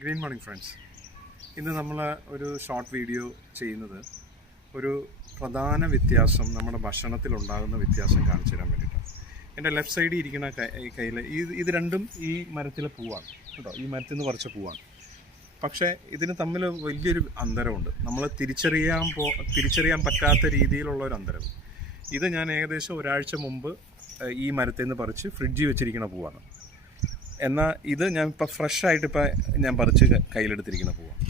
Green morning friends. ഇന്ന് നമ്മൾ ഒരു ഷോർട്ട് വീഡിയോ ചെയ്യുന്നത് ഒരു പ്രധാന വ്യത്യാസം നമ്മുടെ ഭക്ഷണത്തിലുണ്ടാകുന്ന വ്യത്യാസം കാണിച്ചു തരാൻ വേണ്ടിയിട്ടാണ്. എൻ്റെ ലെഫ്റ്റ് സൈഡിൽ ഇരിക്കുന്ന കയ്യിൽ ഇത് രണ്ടും ഈ മരത്തിലെ പൂവാണ് കേട്ടോ. ഈ മരത്തിൽ നിന്ന് പറിച്ച പൂവാണ്. പക്ഷേ ഇതിന് തമ്മിൽ വലിയൊരു അന്തരമുണ്ട്. നമ്മൾ തിരിച്ചറിയാൻ പറ്റാത്ത രീതിയിലുള്ള ഒരു അന്തരം. ഇത് ഞാൻ ഏകദേശം ഒരാഴ്ച മുമ്പ് ഈ മരത്തിൽ നിന്ന് പറിച്ച് ഫ്രിഡ്ജിൽ വെച്ചിരിക്കുന്ന പൂവാണ്. എന്നാൽ ഇത് ഞാൻ ഇപ്പോൾ ഫ്രഷായിട്ട് ഞാൻ പറിച്ച് കയ്യിലെടുത്തിരിക്കുന്ന പൂവാണ്.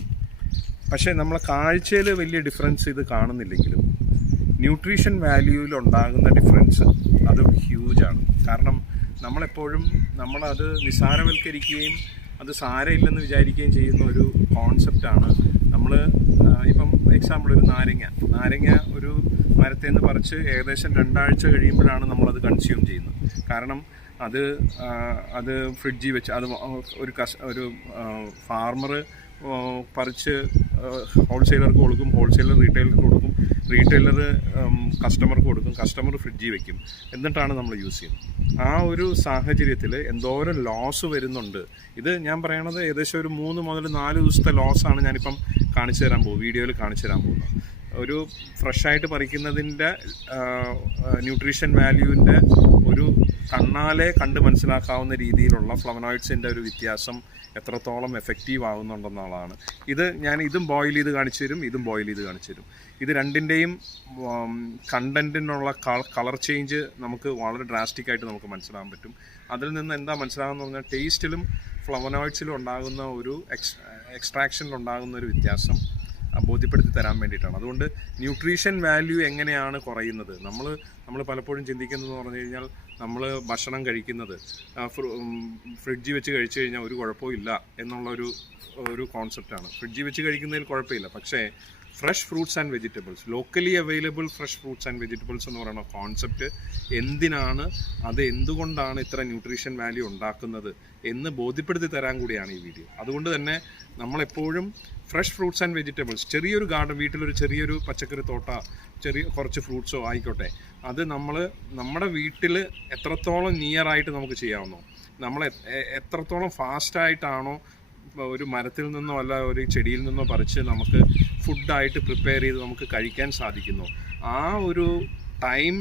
പക്ഷേ നമ്മളെ കാഴ്ചയിൽ വലിയ ഡിഫറൻസ് ഇത് കാണുന്നില്ലെങ്കിലും ന്യൂട്രീഷൻ വാല്യൂവിലുണ്ടാകുന്ന ഡിഫറൻസ് അത് ഹ്യൂജാണ്. കാരണം നമ്മളെപ്പോഴും നമ്മളത് നിസ്സാരവൽക്കരിക്കുകയും അത് സാരമില്ലെന്ന് വിചാരിക്കുകയും ചെയ്യുന്ന ഒരു കോൺസെപ്റ്റാണ്. നമ്മൾ ഇപ്പം എക്സാമ്പിൾ ഒരു നാരങ്ങ ഒരു മരത്തിൽ നിന്ന് പറിച്ച് ഏകദേശം 2 ആഴ്ച കഴിയുമ്പോഴാണ് നമ്മളത് കൺസ്യൂം ചെയ്യുന്നത്. കാരണം അത് ഫ്രിഡ്ജിൽ വെച്ച് ഒരു ഫാർമർ പറിച്ച് ഹോൾസെയിലർക്ക് കൊടുക്കും, ഹോൾസെയിലർ റീറ്റെയിലർ കസ്റ്റമർക്ക് കൊടുക്കും, കസ്റ്റമർ ഫ്രിഡ്ജിൽ വെക്കും, എന്നിട്ടാണ് നമ്മൾ യൂസ് ചെയ്യുന്നത്. ആ ഒരു സാഹചര്യത്തിൽ എന്തോരം ലോസ് വരുന്നുണ്ട്. ഇത് ഞാൻ പറയണത് ഏകദേശം ഒരു 3 മുതൽ 4 ദിവസത്തെ ലോസാണ് ഞാനിപ്പം വീഡിയോയിൽ കാണിച്ചു തരാൻ പോകുന്നത്. ഒരു ഫ്രഷായിട്ട് പറിക്കുന്നതിൻ്റെ ന്യൂട്രീഷൻ വാല്യൂവിൻ്റെ ഒരു കണ്ണാലെ കണ്ട് മനസ്സിലാക്കാവുന്ന രീതിയിലുള്ള ഫ്ലവനോയിഡ്സിൻ്റെ ഒരു വ്യത്യാസം എത്രത്തോളം എഫക്റ്റീവ് ആകുന്നുണ്ടെന്നുള്ളതാണ്. ഇതും ബോയിൽ ചെയ്ത് കാണിച്ചു തരും. ഇത് രണ്ടിൻ്റെയും കണ്ടൻറ്റിനുള്ള കളർ ചേഞ്ച് നമുക്ക് വളരെ ഡ്രാസ്റ്റിക്കായിട്ട് നമുക്ക് മനസ്സിലാകാൻ പറ്റും. അതിൽ നിന്ന് എന്താ മനസ്സിലാകുന്നത് പറഞ്ഞാൽ ടേസ്റ്റിലും ഫ്ലവനോയിഡ്സിലും ഉണ്ടാകുന്ന ഒരു എക്സ്ട്രാക്ഷനിലുണ്ടാകുന്ന ഒരു വ്യത്യാസം ബോധ്യപ്പെടുത്തി തരാൻ വേണ്ടിയിട്ടാണ്. അതുകൊണ്ട് ന്യൂട്രീഷൻ വാല്യൂ എങ്ങനെയാണ് കുറയുന്നത്, നമ്മൾ പലപ്പോഴും ചിന്തിക്കുന്നതെന്ന് പറഞ്ഞു കഴിഞ്ഞാൽ നമ്മൾ ഭക്ഷണം കഴിക്കുന്നത് ഫ്രിഡ്ജിൽ വെച്ച് കഴിച്ചു കഴിഞ്ഞാൽ ഒരു കുഴപ്പമില്ല എന്നുള്ള ഒരു കോൺസെപ്റ്റാണ്. ഫ്രിഡ്ജിൽ വെച്ച് കഴിക്കുന്നതിൽ കുഴപ്പമില്ല. പക്ഷേ fresh fruits and vegetables, locally available fresh fruits and vegetables എന്ന് പറയുന്ന കോൺസെപ്റ്റ് എന്തുകൊണ്ടാണ് ഇത്ര ന്യൂട്രീഷൻ വാല്യൂ ഉണ്ടാക്കുന്നത് എന്ന് ബോധ്യപ്പെടുത്തി തരാൻ കൂടിയാണ് ഈ വീഡിയോ. അതുകൊണ്ട് തന്നെ നമ്മളെപ്പോഴും ഫ്രഷ് ഫ്രൂട്ട്സ് ആൻഡ് വെജിറ്റബിൾസ്, ചെറിയൊരു ഗാർഡൻ, വീട്ടിലൊരു ചെറിയൊരു പച്ചക്കറി തോട്ട, കുറച്ച് ഫ്രൂട്ട്സോ ആയിക്കോട്ടെ, അത് നമ്മുടെ വീട്ടിൽ എത്രത്തോളം നിയറായിട്ട് നമുക്ക് ചെയ്യാവുന്നോ, നമ്മൾ എത്രത്തോളം ഫാസ്റ്റായിട്ടാണോ ഒരു മരത്തിൽ നിന്നോ അല്ല ഒരു ചെടിയിൽ നിന്നോ പറിച്ച് നമുക്ക് ഫുഡായിട്ട് പ്രിപ്പയർ ചെയ്ത് നമുക്ക് കഴിക്കാൻ സാധിക്കുന്നു, ആ ഒരു ടൈം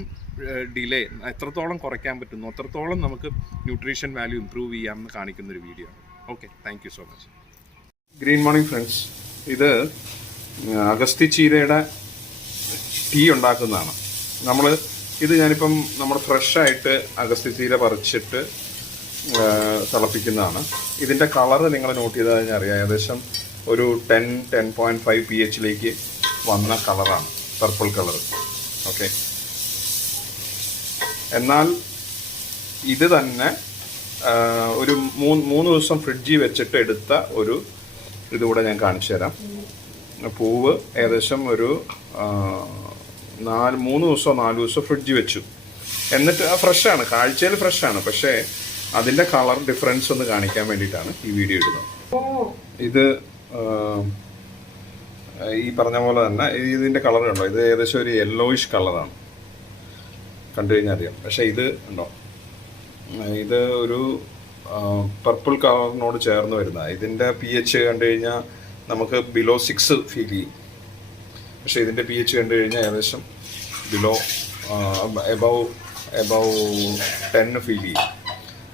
ഡിലേ എത്രത്തോളം കുറയ്ക്കാൻ പറ്റുന്നു അത്രത്തോളം നമുക്ക് ന്യൂട്രീഷൻ വാല്യൂ ഇമ്പ്രൂവ് ചെയ്യാമെന്ന് കാണിക്കുന്നൊരു വീഡിയോ ആണ്. Okay, thank you so much. Green morning friends, ഇത് അഗസ്തി ചീരയുടെ ടീ ഉണ്ടാക്കുന്നതാണ്. ഞാനിപ്പം നമ്മൾ ഫ്രഷായിട്ട് അഗസ്തി ചീര പറിച്ചിട്ട് തിളപ്പിക്കുന്നതാണ്. ഇതിൻ്റെ കളറ് നിങ്ങൾ നോട്ട് ചെയ്താൽ കഴിഞ്ഞാൽ അറിയാം. ഏകദേശം ഒരു 10.5 pH വന്ന കളറാണ്, പർപ്പിൾ കളർ. ഓക്കെ, എന്നാൽ ഇത് തന്നെ ഒരു 3 ദിവസം ഫ്രിഡ്ജിൽ വെച്ചിട്ട് എടുത്ത ഇതുകൂടെ ഞാൻ കാണിച്ചു തരാം. പൂവ് ഏകദേശം ഒരു 3 ദിവസമോ 4 ദിവസമോ ഫ്രിഡ്ജിൽ വെച്ചു. എന്നിട്ട് ഫ്രഷാണ്, കാഴ്ചയിൽ ഫ്രഷാണ്, പക്ഷേ അതിൻ്റെ കളർ ഡിഫറൻസ് ഒന്ന് കാണിക്കാൻ വേണ്ടിയിട്ടാണ് ഈ വീഡിയോ ഇടുന്നത്. ഇത് ഈ പറഞ്ഞ പോലെ തന്നെ ഇതിൻ്റെ കളർ കണ്ടോ, ഇത് ഏകദേശം ഒരു യെല്ലോയിഷ് കളറാണ്, കണ്ടു കഴിഞ്ഞാൽ അറിയാം. പക്ഷേ ഇത് ഉണ്ടോ, ഇത് ഒരു പർപ്പിൾ കളറിനോട് ചേർന്ന് വരുന്ന, ഇതിൻ്റെ pH കണ്ടു കഴിഞ്ഞാൽ നമുക്ക് ബിലോ 6 ഫീൽ ചെയ്യും. പക്ഷേ ഇതിൻ്റെ pH കണ്ടു കഴിഞ്ഞാൽ ഏകദേശം ബിലോ എബവ് 10 ഫീൽ ചെയ്യും.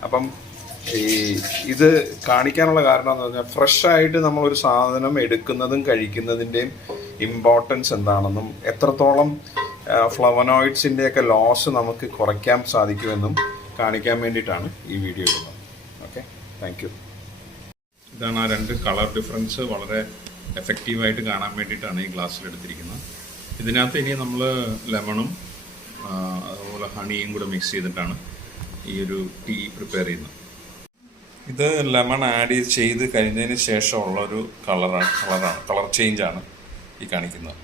അപ്പം ഇത് കാണിക്കാനുള്ള കാരണം എന്ന് പറഞ്ഞാൽ ഫ്രഷായിട്ട് നമ്മളൊരു സാധനം എടുക്കുന്നതും കഴിക്കുന്നതിൻ്റെയും ഇമ്പോർട്ടൻസ് എന്താണെന്നും എത്രത്തോളം ഫ്ലവനോയിഡ്സിൻ്റെയൊക്കെ ലോസ് നമുക്ക് കുറയ്ക്കാൻ സാധിക്കുമെന്നും കാണിക്കാൻ വേണ്ടിയിട്ടാണ് ഈ വീഡിയോ ഇടുന്നത്. Okay, thank you. ഇതാണ് ആ 2 കളർ ഡിഫറൻസ് വളരെ എഫക്റ്റീവായിട്ട് കാണാൻ വേണ്ടിയിട്ടാണ് ഈ ഗ്ലാസ്സിലെടുത്തിരിക്കുന്നത്. ഇതിനകത്ത് ഇനി നമ്മൾ ലെമണും അതുപോലെ ഹണിയും കൂടെ മിക്സ് ചെയ്തിട്ടാണ് ഈ ഒരു ടീ പ്രിപ്പയർ ചെയ്യുന്നത്. ഇത് ലെമൺ ആഡ് ചെയ്ത് കഴിഞ്ഞതിന് ശേഷമുള്ള ഒരു കളർ ചേഞ്ചാണ് ഈ കാണിക്കുന്നത്.